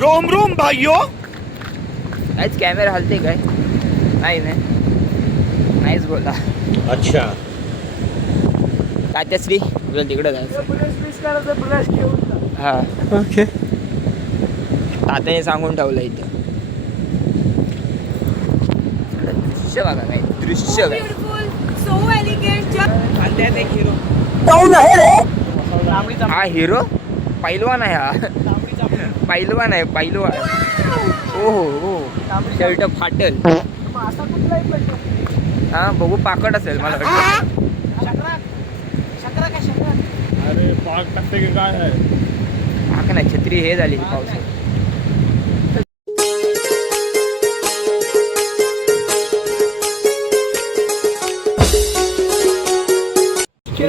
Rome Rome भाइयों. काहीच camera हलते काय? नाही नाहीच बोला. अच्छा. तात्याश्री तुला तिकडे जायचं. हा ओके. तात्याने सांगून ठेवलं इथं. दृश्य बघा काय दृश्य काय. हा हिरो पैलवान आहे हा. पैलवान आहे पैलवान. हो हो हो शर्ट फाटल. हा बघू पाकट असेल मला वाटतं. अरे पाक टाकते की काय आहे? पाक नाही छत्री हे झाली पावसात.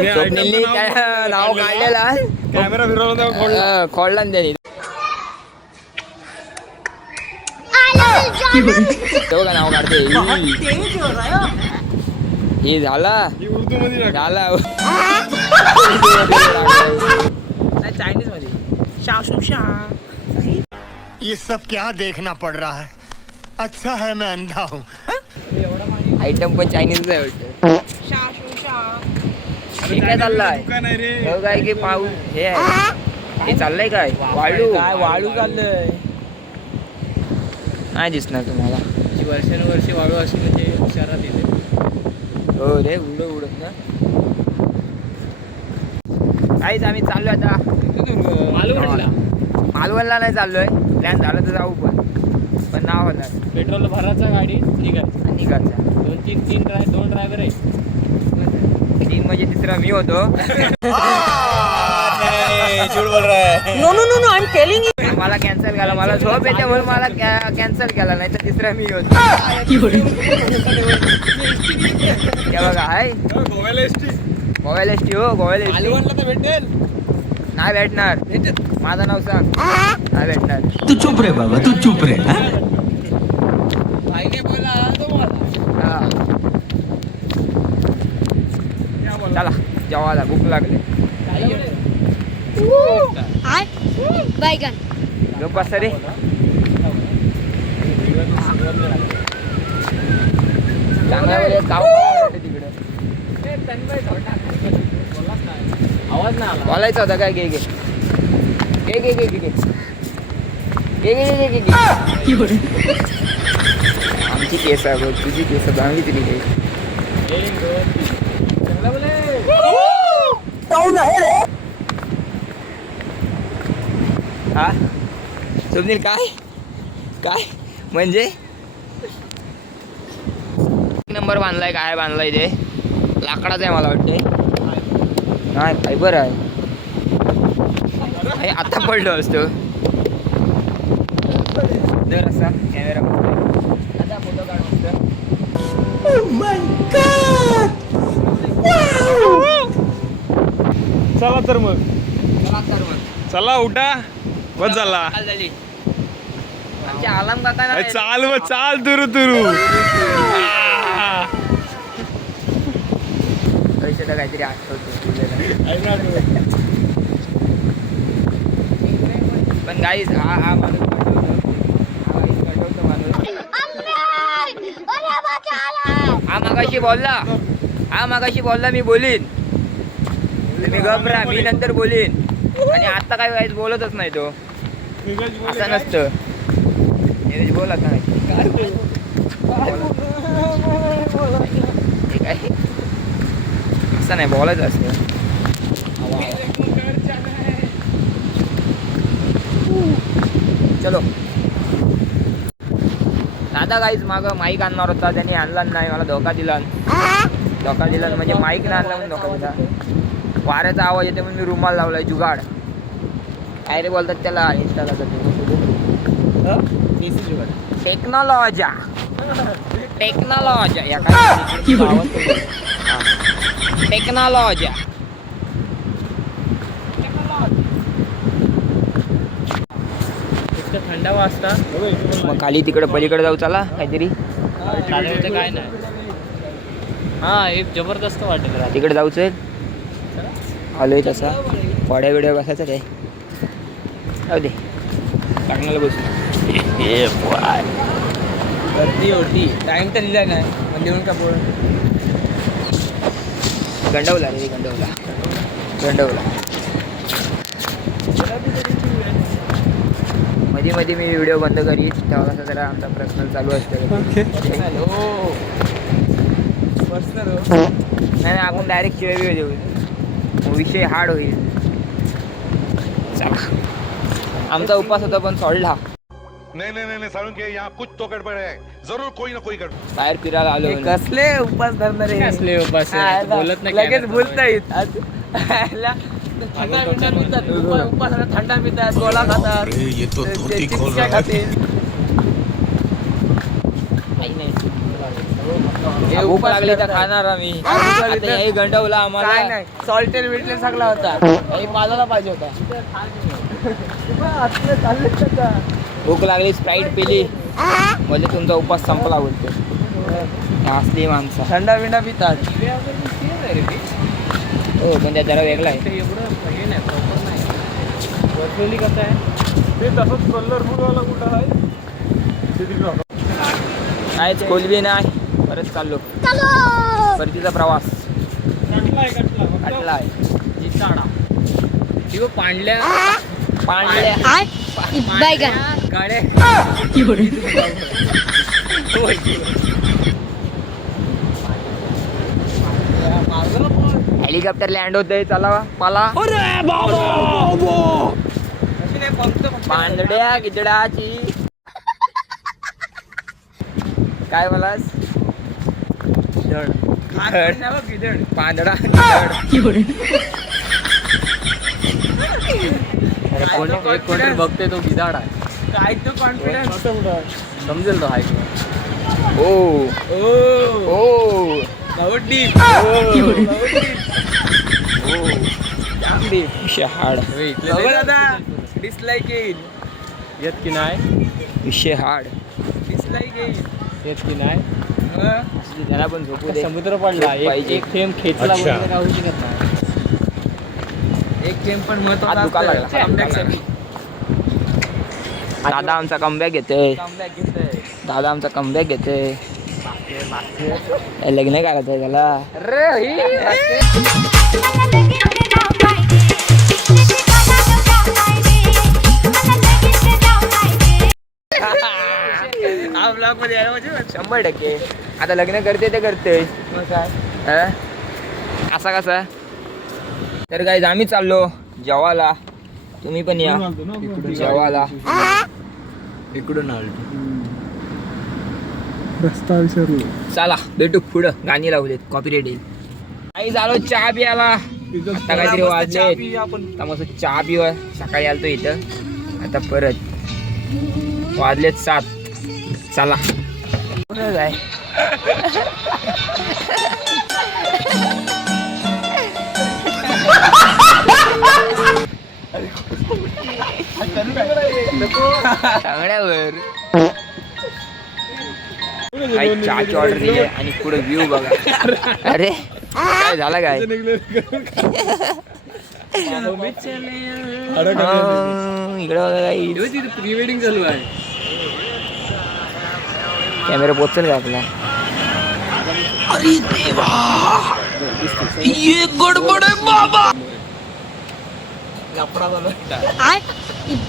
स्वप्नीलनी त्या नाव काढलेला कॅमेरा फिरवला खोडला ना त्याने. तेवढं नाव काढते हे झाला उर्दू मध्ये झाला चायनीज मध्ये ये सब क्या देखना पड़ रहा है. अच्छा है मैं अंधा हूँ. आयटम पण चायनीज आहे वाटतं. हे काय चाललंय? दुकान आहे रे. हो काय की पाऊ हे आहे हे चाललंय काय वाळू काय वाळू चाललंय नाही दिसणार तुम्हाला. वर्षानुवर्षे वाळू अशी म्हणजे शहरात येते. हो रे उडत ना. काहीच आम्ही चाललोय आता मालवणला नाही चाललोय. प्लॅन झालं तर जाऊ पण नाव होणार पेट्रोल भरायचा गाडी निघायचं. निघायचा. दोन ड्रायव्हर आहे. 3 म्हणजे तिसरा मी होतो. मला कॅन्सल केला. मला झोप येते म्हणून मला कॅन्सल केला नाही तर तिसरा मी होतो. ते बघा हाय गोव्याला एसटी. गोव्याला एसटी हो गोव्याला एसटी मालवणला तर भेटेल. नाही भेटणार. माझं नाव सांग. नाही भेटणार. तू चुप रे बाबा तू चुप रे. भाईने बोला तो मला. हा. चला जेवायला भूक लागली. गप्प बसा रे. चांगला वेळ गाव तिकडे आवाज ना आला. बोलायचं होतं काय. घे घे घे घे घे घे घे घे घे घे घे घे. आमची केस आहे बघ. तुझी केस चांगली तरी घे. हा स्वप्नील काय काय म्हणजे नंबर बांधलाय काय बांधलाय ते लाकडाच आहे मला वाटते. नाही फायबर आहे. आता पडलो असतो जर असा कॅमेरा आता फोटो काढ मस्त. चला तर मग चला तर मग चला उठा. बस झाला. झाली आमच्या आलम काका ना. चाल व चाल तुरु तुरु. पैसे तर काहीतरी आठवतो पण गाईज हा माणूस पाठवतो माणूस. हा मागाशी बोलला मी बोलीन. तुम्ही घबरा मी नंतर बोलीन. आणि आता काय काहीच बोलतच नाही तो. असं नसतं. बोला काय ठीक आहे. असं नाही बोलायचं असतं. चलो दादा काहीच माग माईक आणणार होता त्यांनी आणला नाही. मला धोका दिला म्हणजे माईक नाही आणला म्हणून धोका दिला. वाऱ्याचा आवाज येते म्हणून मी रुमाल लावलाय जुगाड. काय रे बोलतात त्याला इंस्टाला टेक्नॉलॉजी या काय टेक्नॉलॉजी. थंड वाजता मग खाली तिकडे पलीकडे जाऊ चला काहीतरी. काय नाही. हा एक जबरदस्त वाटेल. तिकडे जाऊ चल आलोय तसा. पड्या बिड्या बसायचं काय जाऊ दे चांगल्याला बसू गर्दी होती टाइम तर लिहिला नाही मग लिहून का बोल गंडवला रे गंडवला मध्ये मध्ये मी व्हिडिओ बंद करीन तेव्हा कसं जरा आमचा पर्सनल चालू असतो पर्सनल नाही आपण डायरेक्ट शिवाय व्हिडिओ देऊ मग विषय हार्ड होईल चला आमचा उपास होता पण सोडला नहीं सारुण के यहाँ कुछ तो गड़बड़ है जरूर कोई ना कोई गड़बड़ बाहेर फिरायला आलो कसले उपास धरणारे कसले उपास बोलत नाही लगेच बोलतायत उपासाला थंडा पितात गोळा खातात चिप्स खातील भूक लागली तर खाणार आम्ही आता हे गंडवला आम्हाला काय नाही सॉल्टेड बिल्टेड सगळा होता हे पाजायला पाहिजे होता भूक लागली स्प्राईट पिली म्हणजे तुमचा उपास संपला बोलतो असली माणसं थंडा बिंडा पितात हो पण त्या जरा वेगळा आहे एवढं हे नाही प्रॉपर नाही वर्चुअली कसं आहे ते तसंच कलरफुल वाला कुठं आहे कायच कोलबी नाही परत चाललो परतीचा प्रवास काटला आहे जिताडा किंवा पांडल्या बैगन हेलिकॉप्टर लँड होतंय चला पाला पांढड्या गिजडाची काय बोलास पांढरा कोणी बघते तो गिधाड आहे काय तो कॉन्फिडन्स समजेल तो हाय ओ ओ हाड डिसलाईक येईल येत की नाही विषय हाड डिसलाईक येईल येत की नाही त्याला पण झोपू दे समुद्र पडला पाहिजे. एक थेंब खेचला अच्छा. बरोबर काय होऊ शकत नाही एक थेंब पण हात दुखायला महत्वाचा लागला. दादा आमचा कमबॅक घेतोय दादा आमचा कमबॅक घेतोय लग्न काय करतोय त्याला शंभर टक्के आता लग्न करते ते करते असा कसा तर काय आम्ही चाललो जेवायला तुम्ही पण या जेवायला इकडून चला भेटू पुढं गाणी लावलेत कॉपीराइट येईल काही झालो चहा पियाला आता काहीतरी वाजले आता मस्त चहा पिवा सकाळी आलतो इथं आता परत वाजलेत 7 चला काय चांगल्यावर काही चहाची ऑर्डर दिली आणि पुढे व्ह्यू बघा अरे काय झालं काय इकडे बघा काही प्री वेडिंग चालू आहे कॅमेरा पोचल का आपला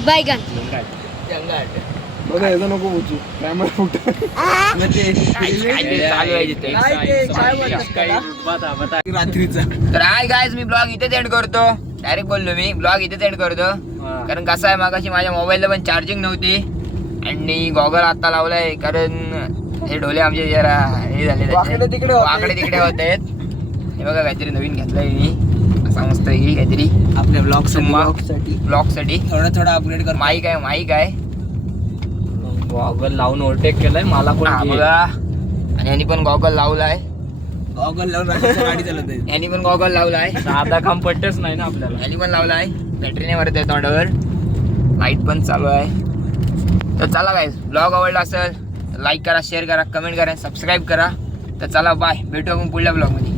बैगन बघा नको बोचू कॅमेरा फुट रात्रीचा तर हाय गाईज मी ब्लॉग इथेच एंड करतो डायरेक्ट बोललो मी ब्लॉग इथेच एंड करतो कारण कसं आहे मागाशी माझ्या मोबाईलला पण चार्जिंग नव्हती आणि गॉगल आता लावलाय कारण हे डोले आमचे जरा हे झाले वाकडे तिकडे होत आहेत हे बघा काहीतरी नवीन घेतलंय मी असा मस्त काहीतरी आपल्या ब्लॉग साठी थोडा अपग्रेड कर माईक आहे गॉगल लावून ओव्हरटेक केलाय मला पण हा बघा आणि यांनी पण गॉगल लावलाय गॉगल लावून गाडी चालत आहे यांनी पण गॉगल लावलाय साधा काम पट्टच नाही ना आपल्याला यांनी पण लावलाय बॅटरी नाही भरत आहे तोंडावर लाईट पण चालू आहे तर चला गाईज ब्लॉग आवडला असेल लाईक करा शेअर करा कमेंट करा सबस्क्राईब करा तर चला बाय भेटू आपण पुढल्या ब्लॉगमध्ये